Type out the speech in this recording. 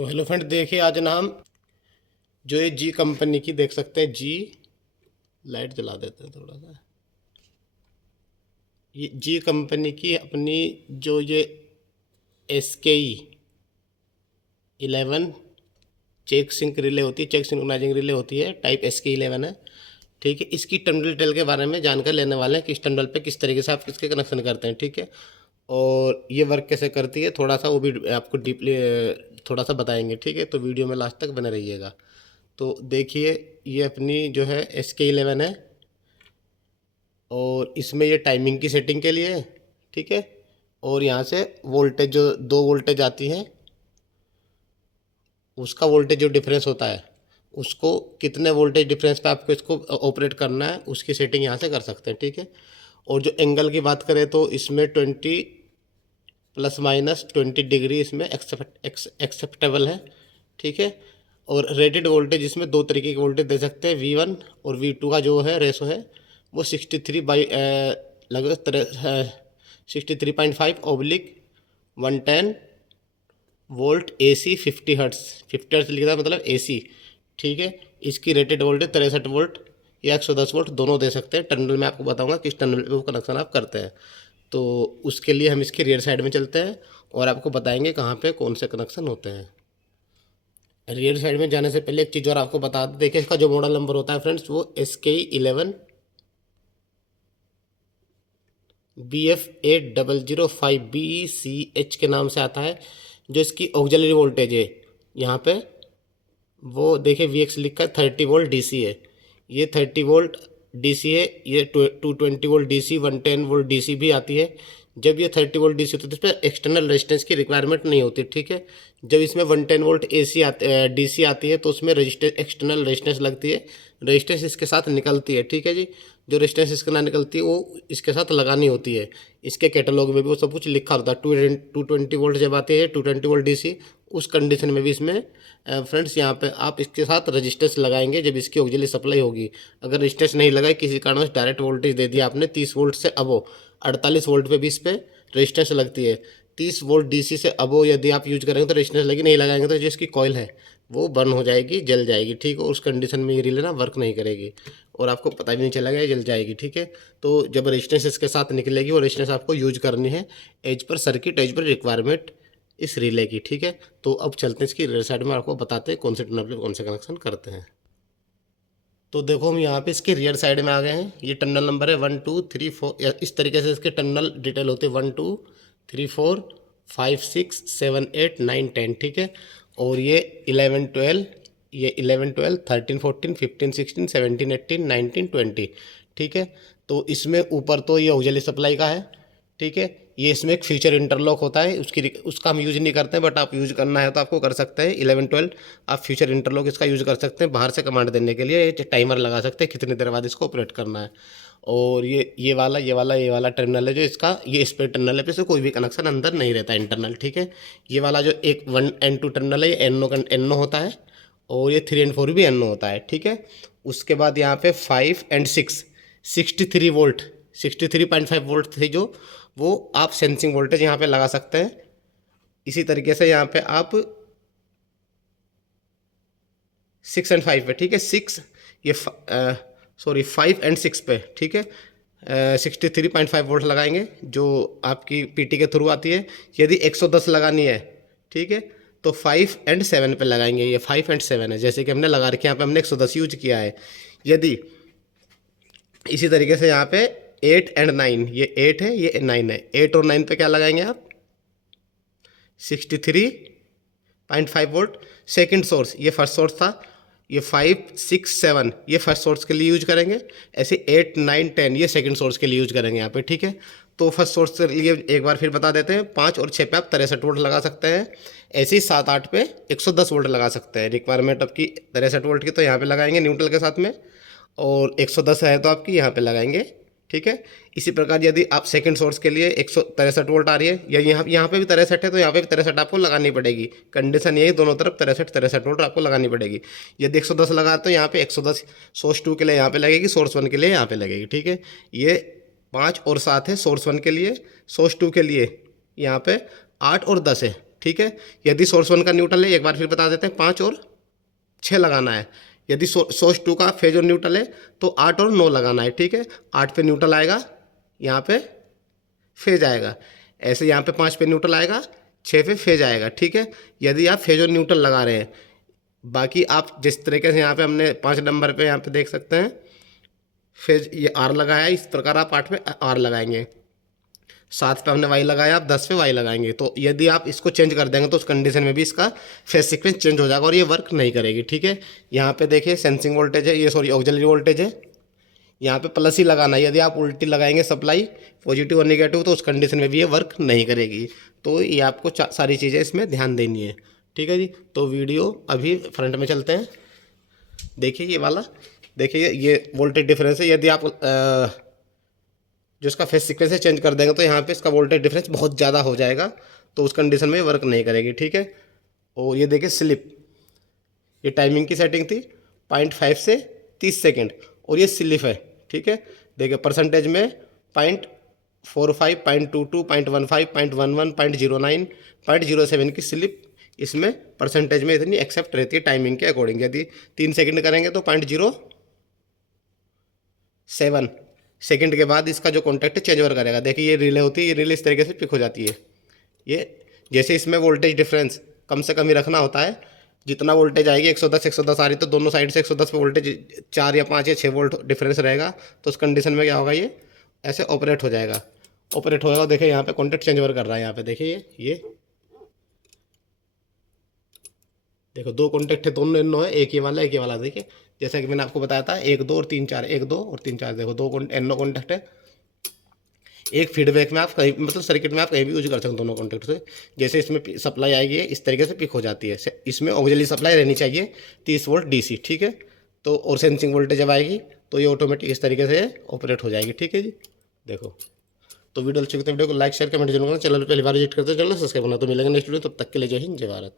तो hello friend, देखिए आज ना हम जो ये जी कंपनी की देख सकते हैं। जी लाइट जला देते हैं थोड़ा सा। ये जी कंपनी की अपनी जो ये SKE 11 चेक सिंक रिले होती है, चेक सिंक्रोनाइजिंग रिले होती है, टाइप SKE 11 है। ठीक है, इसकी टर्मिनल डिटेल के बारे में जानकारी लेने वाले हैं कि इस टर्मिनल पे किस तरीके से आप इसके कनेक्शन करते हैं। ठीक है, और ये वर्क कैसे करती है थोड़ा सा वो भी आपको डीपली थोड़ा सा बताएंगे। ठीक है, तो वीडियो में लास्ट तक बने रहिएगा। तो देखिए, ये अपनी जो है SK 11 है और इसमें ये टाइमिंग की सेटिंग के लिए है। ठीक है, और यहाँ से वोल्टेज जो 2 वोल्टेज आती हैं, उसका वोल्टेज जो डिफरेंस होता है, उसको कितने वोल्टेज डिफरेंस पे आपको इसको ऑपरेट करना है उसकी सेटिंग यहाँ से कर सकते हैं। ठीक है, और जो एंगल की बात करें तो इसमें 20 ± 20 डिग्री इसमें एक्सेप्टेबल है। ठीक है, और रेटेड वोल्टेज इसमें दो तरीके के वोल्टेज दे सकते हैं। V1 और V2 का जो है रेशो है वो 63/63.5/110 वोल्ट AC 50 हर्ट्स। 50 हर्ट्स लिखा है मतलब AC। ठीक है, इसकी रेटेड वोल्टेज 63 वोल्ट या 110 वोल्ट दोनों दे सकते हैं। टर्मिनल में आपको बताऊंगा किस टर्मिनल पे वो कनेक्शन आप करते हैं। तो उसके लिए हम इसकी रियर साइड में चलते हैं और आपको बताएंगे कहाँ पे कौन से कनेक्शन होते हैं। रियर साइड में जाने से पहले एक चीज़ और आपको बता दें, देखिए इसका जो मॉडल नंबर होता है फ्रेंड्स वो SK 11 BF8005BCH के नाम से आता है। जो इसकी ऑक्सिलरी वोल्टेज है यहाँ पे वो देखिए VX लिखा है, 30 वोल्ट DC है। ये 30 वोल्ट DC है। ये 220 वोल्ट DC, 110 वोल्ट DC भी आती है। जब ये 30 वोल्ट DC होती है तो इस पर एक्सटर्नल रेजिस्टेंस की रिक्वायरमेंट नहीं होती। ठीक है, जब इसमें 110 वोल्ट AC DC आती है तो उसमें रजिस्टेंस एक्सटर्नल रेजिस्टेंस लगती है। रेजिस्टेंस इसके साथ निकलती है। ठीक है जी, जो रेजिस्टेंस इसके ना निकलती है वो इसके साथ लगानी होती है। इसके कैटलॉग में भी वो सब कुछ लिखा होता है। 220 वोल्ट जब आती है, 220 वोल्ट DC, उस कंडीशन में भी इसमें फ्रेंड्स यहाँ पे आप इसके साथ रजिस्टेंस लगाएंगे जब इसकी ऑक्सिलरी सप्लाई होगी। अगर रजिस्टेंस नहीं लगाई, किसी कारण से डायरेक्ट वोल्टेज दे दिया आपने 30 वोल्ट से अबो, 48 वोल्ट पे भी इस पर रजिस्टेंस लगती है। 30 वोल्ट DC से अबो यदि आप यूज करेंगे तो रजिस्टेंस लगी, नहीं लगाएंगे तो जो इसकी कॉइल है वो बर्न हो जाएगी, जल जाएगी। ठीक है, उस कंडीशन में ये रिले ना वर्क नहीं करेगी और आपको पता भी नहीं चलेगा, ये जल जाएगी। ठीक है, तो जब रजिस्टेंस इसके साथ निकलेगी वो रजिस्टेंस आपको यूज करनी है एज पर सर्किट, एज पर रिक्वायरमेंट इस रिले की। ठीक है, तो अब चलते हैं इसकी रियर साइड में, आपको बताते हैं कौन से टर्मिनल पे कौन से कनेक्शन करते हैं। तो देखो हम यहाँ पे इसके रियर साइड में आ गए हैं। ये टर्मिनल नंबर है 1 2 3 4, इस तरीके से इसके टर्मिनल डिटेल होते हैं 1 2 3 4 5 6 7 8 9 10। ठीक है, और ये 11 12, ये 11 12 13 14 15 16 17 18 19 20। ठीक है, तो इसमें ऊपर तो ये ऑक्सिलरी सप्लाई का है। ठीक है, ये इसमें एक फ्यूचर इंटरलॉक होता है, उसका हम यूज़ नहीं करते हैं, बट आप यूज़ करना है तो आपको कर सकते हैं। 11 12 आप फ्यूचर इंटरलॉक इसका यूज़ कर सकते हैं बाहर से कमांड देने के लिए। टाइमर लगा सकते हैं कितनी देर बाद इसको ऑपरेट करना है। और ये वाला टर्मिनल है जो इसका, ये स्पेयर टर्मिनल है, पे से कोई भी कनेक्शन अंदर नहीं रहता इंटरनल। ठीक है, ये वाला जो एक 1 and 2 टर्मिनल है ये NO होता है, और ये 3 and 4 भी NO होता है। ठीक है, उसके बाद यहाँ पे 5 and 6 63 वोल्ट 63.5 वोल्ट थे जो, वो आप सेंसिंग वोल्टेज यहाँ पे लगा सकते हैं। इसी तरीके से यहाँ पे आप 6 and 5 पे, ठीक है, 6 ये 5 and 6 पे, ठीक है, 63.5 वोल्ट लगाएंगे जो आपकी PT के थ्रू आती है। यदि 110 लगानी है, ठीक है, तो 5 and 7 पे लगाएंगे। ये 5 and 7 है, जैसे कि हमने लगा रखे यहाँ पे हमने 110 यूज किया है। यदि इसी तरीके से यहाँ पे 8 and 9, ये 8 है, ये 9 है, 8 और 9 पे क्या लगाएंगे आप 63.5 वोल्ट। सेकंड सोर्स, ये फर्स्ट सोर्स था, ये 5 6 7 ये फर्स्ट सोर्स के लिए यूज करेंगे। ऐसे 8 9 10 ये सेकंड सोर्स के लिए यूज करेंगे यहाँ पे। ठीक है, तो फर्स्ट सोर्स के लिए एक बार फिर बता देते हैं, 5 और 6 पे आप 63 वोल्ट लगा सकते हैं। ऐसे ही 7 8 पे 110 वोल्ट लगा सकते हैं। रिक्वायरमेंट आपकी 63 वोल्ट की, तो यहाँ पे लगाएंगे न्यूट्रल के साथ में, और 110 है तो आपकी यहाँ पे लगाएंगे। ठीक है, इसी प्रकार यदि आप सेकंड सोर्स के लिए 163 वोल्ट आ रही है, या यहाँ पे भी 63 है तो यहाँ पे भी 63 आपको लगानी पड़ेगी। कंडीशन यही, दोनों तरफ 63 वोल्ट आपको लगानी पड़ेगी। यदि 110 लगा तो यहाँ पे 110 सोर्स 2 के लिए यहाँ पे लगेगी, सोर्स 1 के लिए यहाँ पे लगेगी। ठीक है, ये 5 और 7 है सोर्स 1 के लिए, सोर्स 2 के लिए यहाँ पे 8 और 10 है। ठीक है। यदि सोर्स 1 का न्यूट्रल है, एक बार फिर बता देते हैं, 5 और 6 लगाना है। यदि सोर्स 2 का फेज और न्यूट्रल है तो 8 और 9 लगाना है, ठीक है। 8 पे न्यूट्रल आएगा, यहाँ पे फेज आएगा, ऐसे यहाँ पे 5 पे न्यूट्रल आएगा, 6 पे फेज आएगा, ठीक है। यदि आप फेज और न्यूट्रल लगा रहे हैं, बाकी आप जिस तरीके से यहाँ पे हमने 5 नंबर पे यहाँ पे देख सकते हैं फेज ये आर लगाया है, इस प्रकार आप 8 पे आर लगाएंगे। 7 पे हमने वाई लगाया, आप 10 पे वाई लगाएंगे। तो यदि आप इसको चेंज कर देंगे तो उस कंडीशन में भी इसका फेज सीक्वेंस चेंज हो जाएगा और ये वर्क नहीं करेगी, ठीक है। यहाँ पे देखिए सेंसिंग वोल्टेज है, ये सॉरी ऑक्सिलरी वोल्टेज है, यहाँ पे प्लस ही लगाना है। यदि आप उल्टी लगाएंगे सप्लाई पॉजिटिव और नेगेटिव तो उस कंडीशन में भी ये वर्क नहीं करेगी। तो ये आपको सारी चीज़ें इसमें ध्यान देनी है, ठीक है जी। तो वीडियो अभी फ्रंट में चलते हैं, देखिए ये वाला, देखिए ये वोल्टेज डिफरेंस है। यदि आप जो इसका फेस सीक्वेंस है चेंज कर देंगे तो यहाँ पे इसका वोल्टेज डिफरेंस बहुत ज़्यादा हो जाएगा, तो उस कंडीशन में वर्क नहीं करेगी, ठीक है। और ये देखिए स्लिप, ये टाइमिंग की सेटिंग थी 0.5 से 30 सेकेंड और ये स्लिप है, ठीक है। देखिए परसेंटेज में 0.45, 0.22, 0.15, 0.11, 0.09, 0.07 की स्लिप इसमें परसेंटेज में इतनी एक्सेप्ट रहती है टाइमिंग के अकॉर्डिंग। यदि 3 सेकंड करेंगे तो 0.07 सेकंड के बाद इसका जो कॉन्टैक्ट है चेंज ओवर करेगा। देखिए ये रिले होती है, ये रिले इस तरीके से पिक हो जाती है। ये जैसे इसमें वोल्टेज डिफरेंस कम से कम ही रखना होता है, जितना वोल्टेज आएगी 110 आ रही तो दोनों साइड से 110 पे वोल्टेज 4 या 5 या 6 वोल्ट डिफरेंस रहेगा, तो उस कंडीशन में क्या होगा, ये ऐसे ऑपरेट हो जाएगा। ऑपरेट होगा, देखिए यहाँ पे कॉन्टैक्ट चेंज ओवर कर रहा है, यहाँ पे देखिए ये देखो 2 कॉन्टैक्ट है, दोनों एनो है, एक ये वाला एक ये वाला। देखिए जैसा कि मैंने आपको बताया था 1 2 और 3 4, 1 2 और 3 4, देखो 2 एनो कॉन्टैक्ट है। एक फीडबैक में आप कहीं मतलब सर्किट में आप कहीं भी यूज कर सकते हो दोनों कॉन्टैक्ट से। जैसे इसमें सप्लाई आएगी इस तरीके से पिक हो जाती है, इसमें ऑक्सिलरी सप्लाई रहनी चाहिए 30 वोल्ट डीसी, ठीक है। तो और सेंसिंग वोल्टेज जब आएगी तो ये ऑटोमेटिक इस तरीके से ऑपरेट हो जाएगी, ठीक है जी। देखो तो वीडियो अच्छी लगती है, वीडियो को लाइक शेयर कमेंट जरूर करना। चैनल पर पहली बार विजिट करते हैं चैनल सब्सक्राइब करना। तो मिलेंगे नेक्स्ट वीडियो, तब तक के लिए जय हिंद जय भारत।